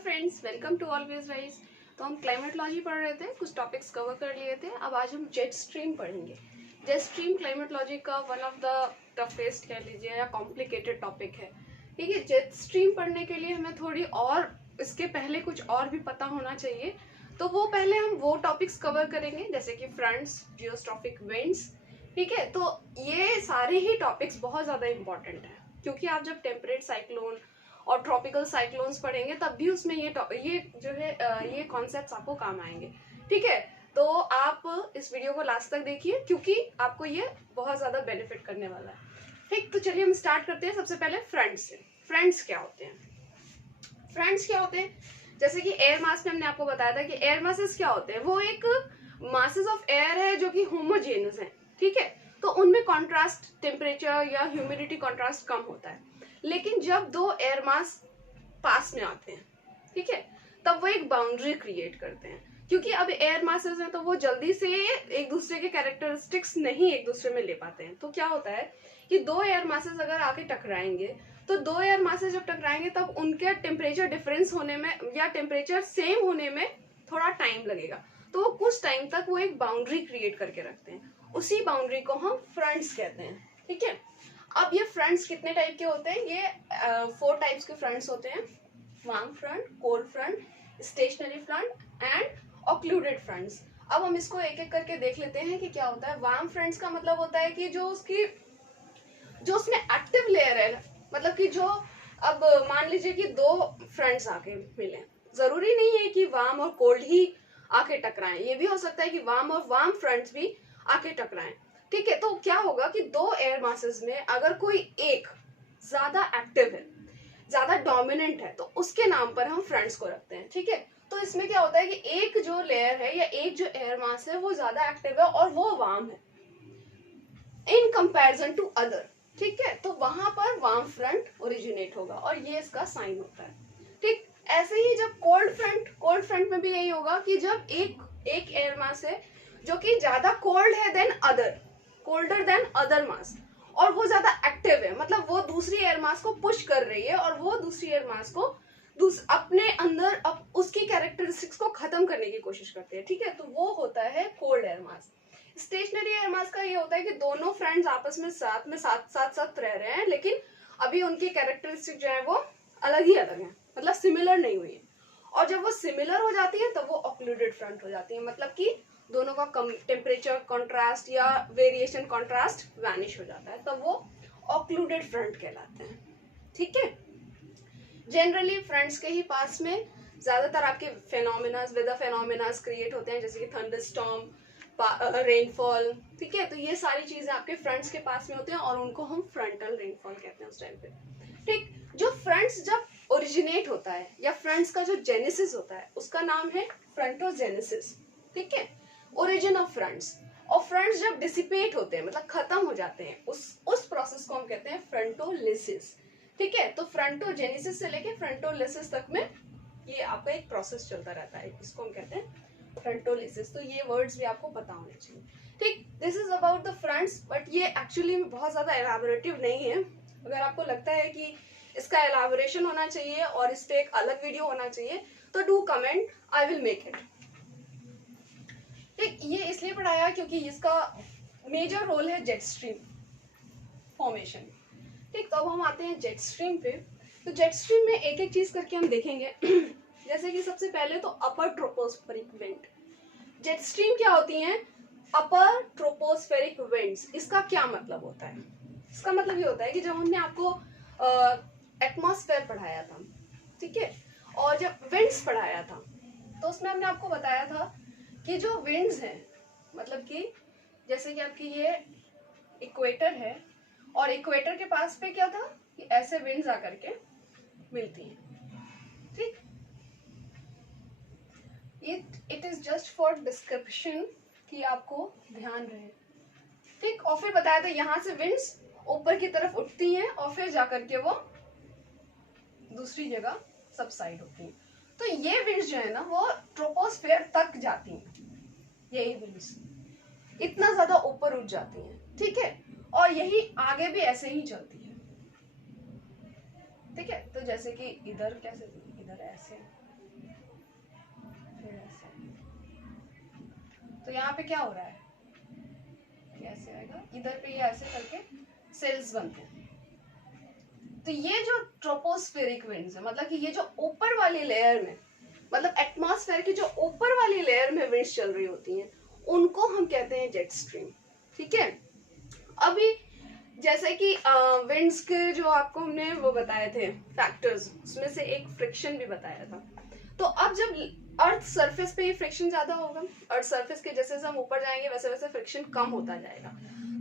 Friends, welcome to always rise. तो हम climatology पढ़ रहे थे, कुछ टॉपिक्स कवर कर लिए थे। अब आज हम जेट स्ट्रीम पढ़ेंगे। जेट स्ट्रीम क्लाइमेटोलॉजी का वन ऑफ द टफेस्ट कह लीजिए या कॉम्प्लिकेटेड टॉपिक है। ठीक है, जेट स्ट्रीम पढ़ने के लिए हमें थोड़ी और इसके पहले कुछ और भी पता होना चाहिए। तो वो पहले हम वो टॉपिक्स कवर करेंगे जैसे कि फ्रंट्स, जियोस्ट्रॉफिक विंड्स। ठीक है, तो ये सारे ही टॉपिक्स बहुत ज़्यादा इंपॉर्टेंट है, क्योंकि आप जब टेम्परेट साइक्लोन और ट्रॉपिकल साइक्लोन्स पढ़ेंगे तब भी उसमें ये जो है ये कॉन्सेप्ट्स आपको काम आएंगे। ठीक है, तो आप इस वीडियो को लास्ट तक देखिए क्योंकि आपको ये बहुत ज़्यादा बेनिफिट करने वाला है। ठीक, तो चलिए हम स्टार्ट करते हैं सबसे पहले फ्रंट्स से। फ्रंट्स क्या होते हैं? फ्रंट्स क्या होते हैं? जैसे कि एयर मास में हमने आपको बताया था कि एयर मासेस क्या होते हैं। वो एक मासेस ऑफ एयर है जो कि होमोजेनस है। ठीक है, तो उनमें कॉन्ट्रास्ट टेम्परेचर या ह्यूमिडिटी कॉन्ट्रास्ट कम होता है। लेकिन जब दो एयर मास पास में आते हैं, ठीक है, तब वो एक बाउंड्री क्रिएट करते हैं। क्योंकि अब एयर मासेस हैं तो वो जल्दी से एक दूसरे के कैरेक्टरिस्टिक्स नहीं एक दूसरे में ले पाते हैं। तो क्या होता है कि दो एयर मासेस अगर आके टकराएंगे तो दो एयर मासेस जब टकराएंगे तब उनके टेम्परेचर डिफरेंस होने में या टेम्परेचर सेम होने में थोड़ा टाइम लगेगा। तो वो कुछ टाइम तक वो एक बाउंड्री क्रिएट करके रखते हैं। उसी बाउंड्री को हम फ्रंट्स कहते हैं। ठीक है, अब ये फ्रंट्स कितने टाइप के होते हैं? ये 4 टाइप्स के फ्रंट्स होते हैं। Warm front, cold front, stationary front and occluded fronts. अब हम इसको एक एक करके देख लेते हैं कि क्या होता है। वार्म फ्रंट्स का मतलब होता है कि जो उसमें एक्टिव लेयर है, मतलब कि जो अब मान लीजिए कि दो फ्रंट्स आके मिले, जरूरी नहीं है कि वार्म और कोल्ड ही आके टकराएं, ये भी हो सकता है कि वार्म और वार्म फ्रंट्स भी आके टकराएं। ठीक है, तो क्या होगा कि दो एयर मासेस में अगर कोई एक ज्यादा एक्टिव है, ज्यादा डोमिनेंट है, तो उसके नाम पर हम फ्रंट्स को रखते हैं। ठीक है, तो इसमें क्या होता है कि एक जो लेयर है या एक जो एयर मास है वो ज्यादा एक्टिव है और वो वार्म है इन कंपैरिजन टू अदर। ठीक है, तो वहां पर वार्म फ्रंट ओरिजिनेट होगा और ये इसका साइन होता है। ठीक, ऐसे ही जब कोल्ड फ्रंट में भी यही होगा कि जब एक एयर मास है जो कि ज्यादा कोल्ड है than other, colder than other mass, और वो ज्यादा एक्टिव है, मतलब वो दूसरी एयर मास को पुश कर रही है और वो दूसरी एयर मास को अपने अंदर उसकी कैरेक्टरिस्टिक्स को खत्म करने की कोशिश करते हैं। ठीक है, तो वो होता है cold air mass. Stationary air mass का ये होता है कि दोनों फ्रेंड्स आपस में साथ रह रहे हैं, लेकिन अभी उनकी कैरेक्टरिस्टिक जो है वो अलग ही अलग है, मतलब सिमिलर नहीं हुई है। और जब वो सिमिलर हो जाती है तब वो ऑक्लूडेड फ्रंट हो जाती है, मतलब कि दोनों का कम टेम्परेचर कॉन्ट्रास्ट या वेरिएशन कॉन्ट्रास्ट वैनिश हो जाता है, तब वो ऑक्लूडेड फ्रंट कहलाते हैं। ठीक है, जनरली फ्रंट्स के ही पास में ज्यादातर आपके फेनोमेनास, वेदर फेनोमेनास क्रिएट होते हैं, जैसे कि थंडरस्टॉर्म, रेनफॉल। ठीक है, तो ये सारी चीजें आपके फ्रंट्स के पास में होते हैं और उनको हम फ्रंटल रेनफॉल कहते हैं उस टाइम पे। ठीक, जो फ्रंट्स जब ओरिजिनेट होता है या फ्रंट्स का जो जेनेसिस होता है उसका नाम है फ्रंटोजेनेसिस। ठीक है, ओरिजिन ऑफ फ्रंट्स। और फ्रंट्स जब डिसिपेट होते हैं, मतलब खत्म हो जाते हैं, उस प्रोसेस को हम कहते हैं फ्रंटोलिसिस। ठीक है, तो फ्रंटोजेनेसिस से लेके फ्रंटोलिसिस तक में ये आपका एक प्रोसेस चलता रहता है, इसको हम कहते हैं फ्रंटोलिसिस। तो ये वर्ड्स भी आपको पता होने चाहिए। ठीक, this is about the fronts, but ये एक्चुअली में बहुत ज्यादा एलाबोरेटिव नहीं है। अगर आपको लगता है कि इसका एलाबोरेशन होना चाहिए और इस पे एक अलग वीडियो होना चाहिए तो do comment, I will make it. ठीक, ये इसलिए पढ़ाया क्योंकि इसका मेजर रोल है जेट स्ट्रीम फॉर्मेशन। ठीक, तो अब हम आते हैं जेट स्ट्रीम पे। तो जेट स्ट्रीम में एक एक चीज करके हम देखेंगे। जैसे कि सबसे पहले तो upper tropospheric wind. Jet stream क्या होती हैं? Upper tropospheric winds. इसका क्या मतलब होता है? इसका मतलब ये होता है कि जब हमने आपको एटमॉस्फेयर पढ़ाया था, ठीक है, और जब विंड्स पढ़ाया था तो उसमें हमने आपको बताया था कि जो विंड्स हैं, मतलब कि जैसे कि आपकी ये इक्वेटर है और इक्वेटर के पास पे क्या था कि ऐसे विंड्स आकर के मिलती हैं। ठीक, ये it is just for description कि आपको ध्यान रहे। ठीक, और फिर बताया था यहाँ से विंड्स ऊपर की तरफ उठती हैं और फिर जाकर के वो दूसरी जगह सबसाइड होती हैं। तो ये विंड्स जो है ना वो ट्रोपोस्फेयर तक जाती हैं, यही विंड्स इतना ज्यादा ऊपर उठ जाती हैं। ठीक है, और यही आगे भी ऐसे ही चलती है। ठीक है, तो जैसे कि इधर कैसे, इधर ऐसे, तो यहाँ पे क्या हो रहा है, कैसे आएगा, इधर पे ये ऐसे करके सेल्स बनते हैं। तो ये जो ट्रोपोस्फेरिक विंड्स है, मतलब कि ये जो ऊपर वाली लेयर में, मतलब एटमॉस्फेयर की जो ऊपर वाली लेयर में विंड्स चल रही होती हैं, उनको हम कहते हैं जेट स्ट्रीम। ठीक है, अभी जैसे कि विंड्स के जो आपको हमने वो बताए थे फैक्टर्स, उसमें से एक फ्रिक्शन भी बताया था। तो अब जब अर्थ सरफेस पे ये फ्रिक्शन ज्यादा होगा, अर्थ सरफेस के जैसे जैसे हम ऊपर जाएंगे वैसे वैसे फ्रिक्शन कम होता जाएगा,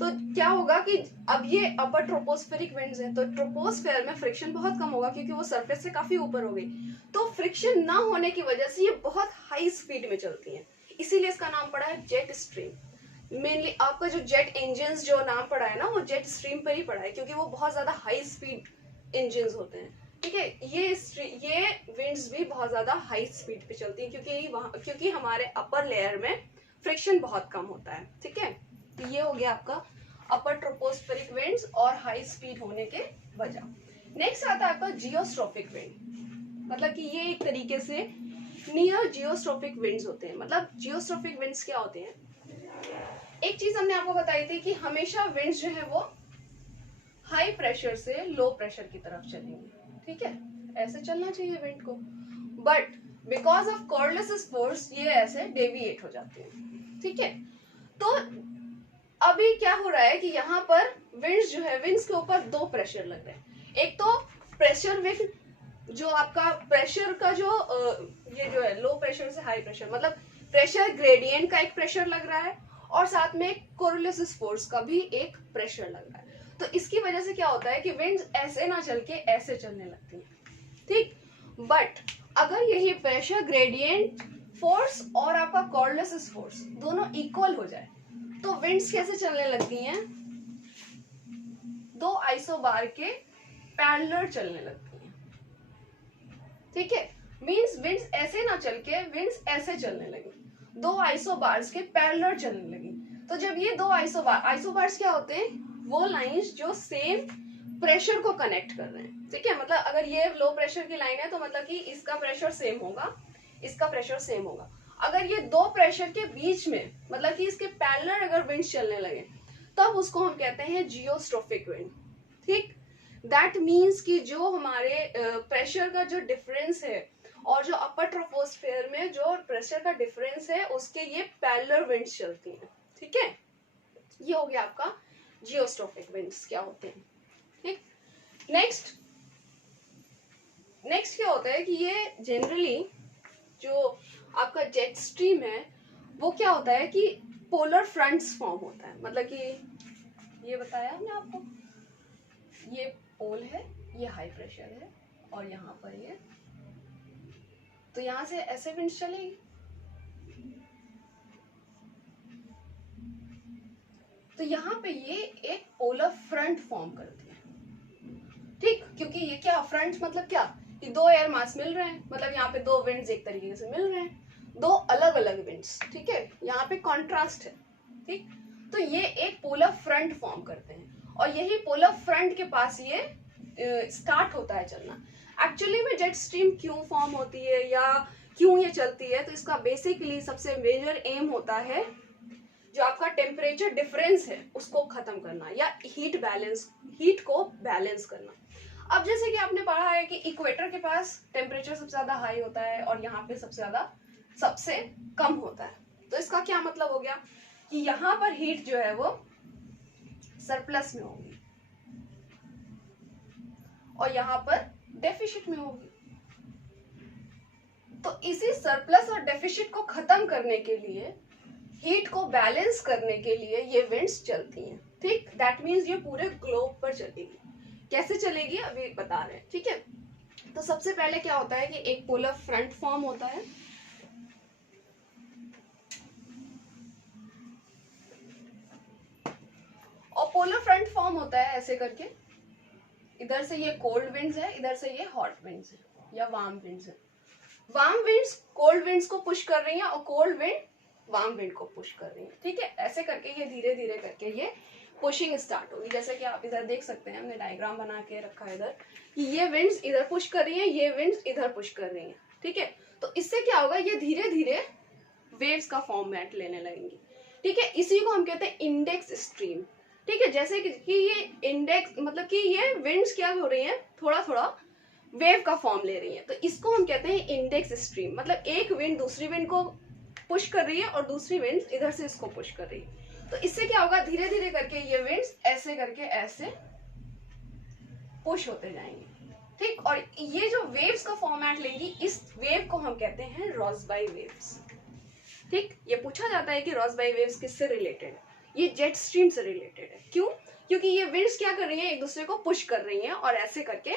तो क्या होगा कि अब ये अपर ट्रोपोस्फेरिक विंड्स है, तो ट्रोपोस्फेयर में फ्रिक्शन बहुत कम होगा क्योंकि वो सरफेस से काफी ऊपर हो गई। तो फ्रिक्शन ना होने की वजह से ये बहुत हाई स्पीड में चलती है, इसीलिए इसका नाम पड़ा है जेट स्ट्रीम। मेनली आपका जो जेट इंजन जो नाम पड़ा है ना, वो जेट स्ट्रीम पर ही पड़ा है क्योंकि वो बहुत ज्यादा हाई स्पीड इंजन होते हैं। ठीक है, ये विंड्स भी बहुत ज्यादा हाई स्पीड पे चलती है क्योंकि हमारे अपर लेयर में फ्रिक्शन बहुत कम होता है। ठीक है, तो ये हो गया आपका अपर ट्रोपोस्फेरिक विंड्स और हाई स्पीड होने के वजह। नेक्स्ट आता है आपका जियोस्ट्रोफिक विंड, मतलब कि ये एक तरीके से नियर जियोस्ट्रोफिक विंड्स होते हैं। मतलब जियोस्ट्रोफिक विंड्स क्या होते हैं, एक चीज हमने आपको बताई थी कि हमेशा विंड्स जो है वो हाई प्रेशर से लो प्रेशर की तरफ चलेंगे। ठीक है, ऐसे चलना चाहिए विंड को, but because of cordless force ये ऐसे डेविएट हो जाते हैं। ठीक है, तो अभी क्या हो रहा है कि यहाँ पर विंड्स जो है, विंड्स के ऊपर दो प्रेशर लग रहे हैं। एक तो प्रेशर विंड, जो आपका प्रेशर का जो ये जो है लो प्रेशर से हाई प्रेशर, मतलब प्रेशर ग्रेडियंट का एक प्रेशर लग रहा है और साथ में कोरोलिसिस फोर्स का भी एक प्रेशर लग रहा है। तो इसकी वजह से क्या होता है कि विंड्स ऐसे ना चल के ऐसे चलने लगती है। ठीक, बट अगर यही प्रेशर ग्रेडियंट फोर्स और आपका कोरोलिसिस फोर्स दोनों इक्वल हो जाए तो विंड्स कैसे चलने लगती हैं, दो आइसोबार के पैरेलल चलने लगती हैं। ठीक है, मींस विंड्स ऐसे ना चल के विंड्स ऐसे चलने लगी, दो आइसोबार्स के पैरेलल चलने लगी। तो जब ये दो आइसोबार्स क्या होते हैं, वो लाइंस जो सेम प्रेशर को कनेक्ट कर रहे हैं। ठीक है, मतलब अगर ये लो प्रेशर की लाइन है तो मतलब कि इसका प्रेशर सेम होगा, इसका प्रेशर सेम होगा। अगर ये दो प्रेशर के बीच में, मतलब कि इसके पैरेलल अगर विंड्स चलने लगे तब उसको हम कहते हैं जियोस्ट्रोफिक विंड। ठीक, दैट मीन्स कि जो हमारे प्रेशर का जो डिफरेंस है और जो अपर ट्रोपोस्फेयर में जो प्रेशर का डिफरेंस है उसके ये पैरेलल विंड्स चलती हैं। ठीक है, ये हो गया आपका जियोस्ट्रोफिक विंड्स क्या होते हैं। ठीक, नेक्स्ट क्या होता है कि ये जनरली जो आपका जेट स्ट्रीम है वो क्या होता है कि पोलर फ्रंट्स फॉर्म होता है। मतलब कि ये बताया हमने आपको, ये पोल है, ये हाई प्रेशर है और यहाँ पर ये, तो यहाँ से ऐसे विंड्स चलेगी, तो यहाँ पे ये एक पोलर फ्रंट फॉर्म करती है। ठीक, क्योंकि ये क्या फ्रंट मतलब क्या कि दो एयर मास मिल रहे हैं, मतलब यहाँ पे दो विंड्स एक तरीके से मिल रहे हैं, दो अलग अलग विंड्स। ठीक है, यहाँ पे कॉन्ट्रास्ट है। ठीक, तो ये एक पोलर फ्रंट फॉर्म करते हैं और यही पोलर फ्रंट के पास ये स्टार्ट होता है चलना। एक्चुअली में जेट स्ट्रीम क्यों फॉर्म होती है या क्यों ये चलती है, तो इसका बेसिकली सबसे मेजर एम होता है जो आपका टेम्परेचर डिफरेंस है उसको खत्म करना या हीट को बैलेंस करना। अब जैसे कि आपने पढ़ा है कि इक्वेटर के पास टेम्परेचर सबसे ज्यादा हाई होता है और यहाँ पे सबसे कम होता है, तो इसका क्या मतलब हो गया कि यहाँ पर हीट जो है वो सरप्लस में होगी और यहाँ पर डेफिशिट में होगी। तो इसी सरप्लस और डेफिशिट को खत्म करने के लिए, हीट को बैलेंस करने के लिए ये विंड्स चलती हैं। ठीक, दैट मीन्स ये पूरे ग्लोब पर चलेगी। कैसे चलेगी अभी बता रहे हैं। ठीक है, तो सबसे पहले क्या होता है कि एक पोलर फ्रंट फॉर्म होता है, और पोलर फ्रंट फॉर्म होता है ऐसे करके, इधर से ये कोल्ड विंड्स है, इधर से ये हॉट विंड्स है या वार्म विंड्स है। वार्म विंड्स कोल्ड विंड्स को पुश कर रही हैं और कोल्ड विंड वार्म विंड को पुश कर रही है। ठीक है, ऐसे करके ये धीरे धीरे करके ये पुशिंग स्टार्ट होगी। जैसे कि आप इधर देख सकते हैं, हमने डायग्राम बना के रखा है इधर कि ये विंड्स इधर पुश कर रही हैं, ये विंड्स इधर पुश कर रही हैं। ठीक है, तो इससे क्या होगा, ये धीरे धीरे वेव्स का फॉर्मेट लेने लगेंगी। ठीक है, इसी को हम कहते हैं इंडेक्स स्ट्रीम। ठीक है, जैसे कि ये इंडेक्स मतलब कि ये विंड्स क्या हो रही हैं, थोड़ा थोड़ा वेव का फॉर्म ले रही है, तो इसको हम कहते हैं इंडेक्स स्ट्रीम। मतलब एक विंड दूसरी विंड को पुश कर रही है और दूसरी विंड इधर से इसको पुश कर रही है। तो इससे क्या होगा, धीरे धीरे करके ये विंड्स ऐसे करके ऐसे पुश होते जाएंगे। ठीक, और ये जो वेव्स का फॉर्मेट लेंगी, इस वेव को हम कहते हैं रोसबाई वेव्स। ठीक, ये पूछा जाता है कि रोसबाई वेव्स किससे रिलेटेड है, ये जेट स्ट्रीम से रिलेटेड है। क्यों? क्योंकि ये विंड्स क्या कर रही हैं, एक दूसरे को पुश कर रही हैं और ऐसे करके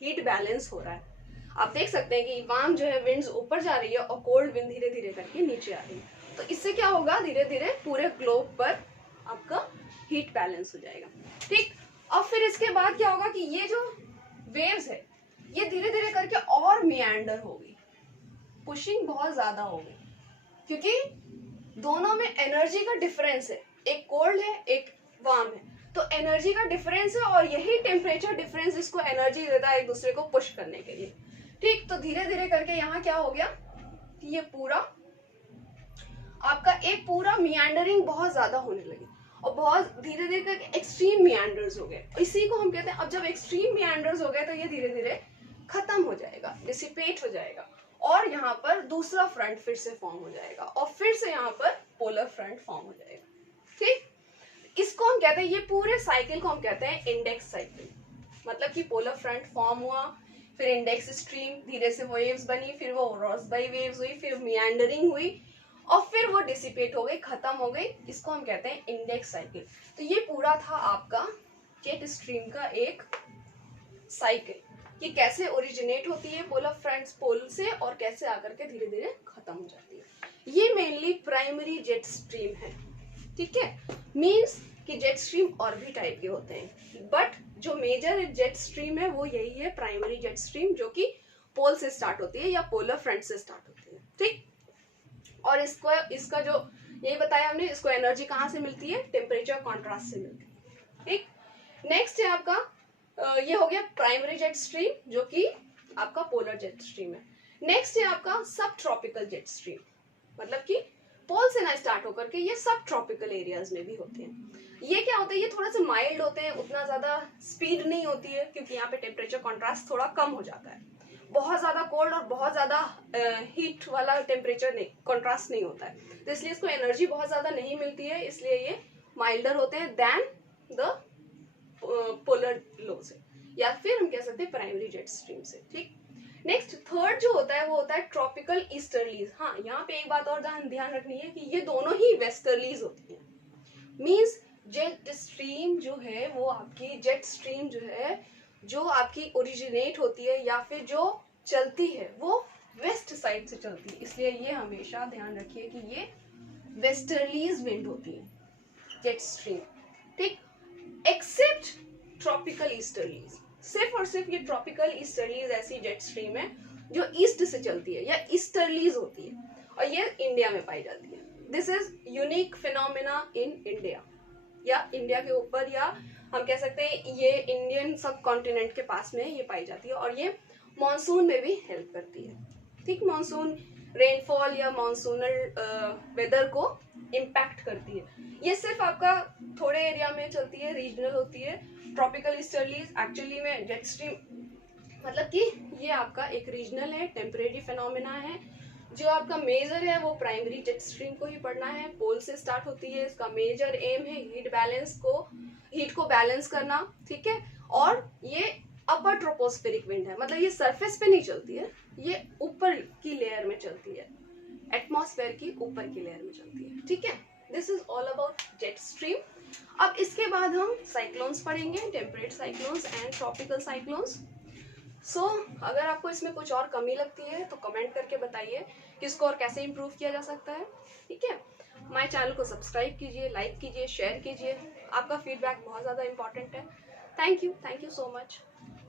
हीट बैलेंस हो रहा है। आप देख सकते हैं कि वार्म जो है विंड्स ऊपर जा रही है और कोल्ड विंड धीरे धीरे करके नीचे आ रही है। तो इससे क्या होगा, धीरे धीरे पूरे ग्लोब पर आपका हीट बैलेंस हो जाएगा। ठीक, अब फिर इसके बाद क्या होगा कि ये जो वेव्स है ये धीरे धीरे करके और मियांडर होगी, पुशिंग बहुत ज्यादा होगी, क्योंकि दोनों में एनर्जी का डिफरेंस है, एक कोल्ड है एक वार्म है, तो एनर्जी का डिफरेंस है और यही टेम्परेचर डिफरेंस इसको एनर्जी देता है एक दूसरे को पुश करने के लिए। ठीक, तो धीरे धीरे करके यहाँ क्या हो गया, ये पूरा आपका एक पूरा मियांडरिंग बहुत ज्यादा होने लगी और बहुत धीरे धीरे करके एक्सट्रीम मियांडर्स हो गए। इसी को हम कहते हैं, अब जब एक्सट्रीम मियांडर्स हो गए तो ये धीरे धीरे खत्म हो जाएगा, डिसिपेट हो जाएगा और यहाँ पर दूसरा फ्रंट फिर से फॉर्म हो जाएगा और फिर से यहाँ पर पोलर फ्रंट फॉर्म हो जाएगा। ठीक, इसको हम कहते हैं, ये पूरे साइकिल को हम कहते हैं इंडेक्स साइकिल। मतलब कि पोलर फ्रंट फॉर्म हुआ, फिर इंडेक्स स्ट्रीम, धीरे से वेव्स बनी, फिर वो रोसबाई वेव्स हुई, फिर मियांडरिंग हुई और फिर वो डिसिपेट हो गई, खत्म हो गई। इसको हम कहते हैं इंडेक्स साइकिल। तो ये पूरा था आपका जेट स्ट्रीम का एक साइकिल, कि कैसे ओरिजिनेट होती है पोलर फ्रंट्स पोल से और कैसे आकर के धीरे धीरे खत्म हो जाती है। ये मेनली प्राइमरी जेट स्ट्रीम है। ठीक है, मीन्स कि जेट स्ट्रीम और भी टाइप के होते हैं, बट जो मेजर जेट स्ट्रीम है वो यही है, प्राइमरी जेट स्ट्रीम, जो कि पोल से स्टार्ट होती है या पोलर फ्रंट से स्टार्ट होती है। ठीक, और इसका जो यही बताया हमने, इसको एनर्जी कहाँ से मिलती है, टेम्परेचर कॉन्ट्रास्ट से मिलती है। ठीक, नेक्स्ट है आपका ये हो गया प्राइमरी जेट स्ट्रीम, जो कि आपका पोलर जेट स्ट्रीम है। नेक्स्ट है आपका सब ट्रॉपिकल जेट स्ट्रीम, मतलब कि पोल से ना स्टार्ट होकर के ये सब ट्रॉपिकल एरियाज में भी होते हैं। ये क्या होता है, ये थोड़ा सा माइल्ड होते हैं, उतना ज्यादा स्पीड नहीं होती है, क्योंकि यहाँ पे टेम्परेचर कॉन्ट्रास्ट थोड़ा कम हो जाता है। बहुत ज्यादा कोल्ड और बहुत ज्यादा हीट वाला टेम्परेचर नहीं, कॉन्ट्रास्ट नहीं होता है, तो इसलिए इसको एनर्जी बहुत ज्यादा नहीं मिलती है, इसलिए ये माइल्डर होते हैं देन द पोलर लो से, या फिर हम कह सकते हैं प्राइमरी जेट स्ट्रीम से। ठीक, नेक्स्ट थर्ड जो होता है वो होता है ट्रॉपिकल ईस्टर्लीज। हाँ, यहाँ पे एक बात और ध्यान रखनी है कि ये दोनों ही वेस्टर्लीज होती है। मींस जेट स्ट्रीम जो है वो आपकी जेट स्ट्रीम जो है, जो आपकी ओरिजिनेट होती है या फिर जो चलती है वो वेस्ट साइड से चलती है, इसलिए ये हमेशा ध्यान रखिए कि ये वेस्टर्लीज विंड होती है जेट स्ट्रीम। ठीक, एक्सेप्ट ट्रॉपिकल ईस्टर्लीज, सिर्फ और सिर्फ ये ट्रॉपिकल ईस्टर्लीज ऐसी जेट स्ट्रीम है जो ईस्ट से चलती है या ईस्टर्लीज होती है और ये इंडिया में पाई जाती है। This is unique phenomena in India, या इंडिया के ऊपर, या हम कह सकते हैं ये इंडियन सब कॉन्टिनेंट के पास में ये पाई जाती है और ये मॉनसून में भी हेल्प करती है। ठीक, मॉनसून रेनफॉल या मॉनसूनल वेदर को इम्पैक्ट करती है। ये सिर्फ आपका थोड़े एरिया में चलती है, रीजनल होती है। ट्रॉपिकल ईस्टर्लीज एक्चुअली में जेट स्ट्रीम मतलब कि ये आपका एक रीजनल है, टेम्परेरी फिनोमेना है। जो आपका मेजर है वो प्राइमरी जेट स्ट्रीम को ही पढ़ना है, पोल से स्टार्ट होती है, इसका मेजर एम है हीट को बैलेंस करना। ठीक है, और ये अपर ट्रोपोस्फेरिक विंड है, मतलब ये सरफेस पे नहीं चलती है, ये ऊपर की लेयर में चलती है, एटमॉस्फेयर की ऊपर की लेयर में चलती है। ठीक है, this is all about jet stream. अब इसके बाद हम साइक्लोन्स पढ़ेंगे, temperate cyclones and tropical cyclones. So अगर आपको इसमें कुछ और कमी लगती है तो कमेंट करके बताइए कि इसको और कैसे इम्प्रूव किया जा सकता है। ठीक है, हमारे चैनल को सब्सक्राइब कीजिए, लाइक कीजिए, शेयर कीजिए, आपका फीडबैक बहुत ज़्यादा इंपॉर्टेंट है। Thank you so much.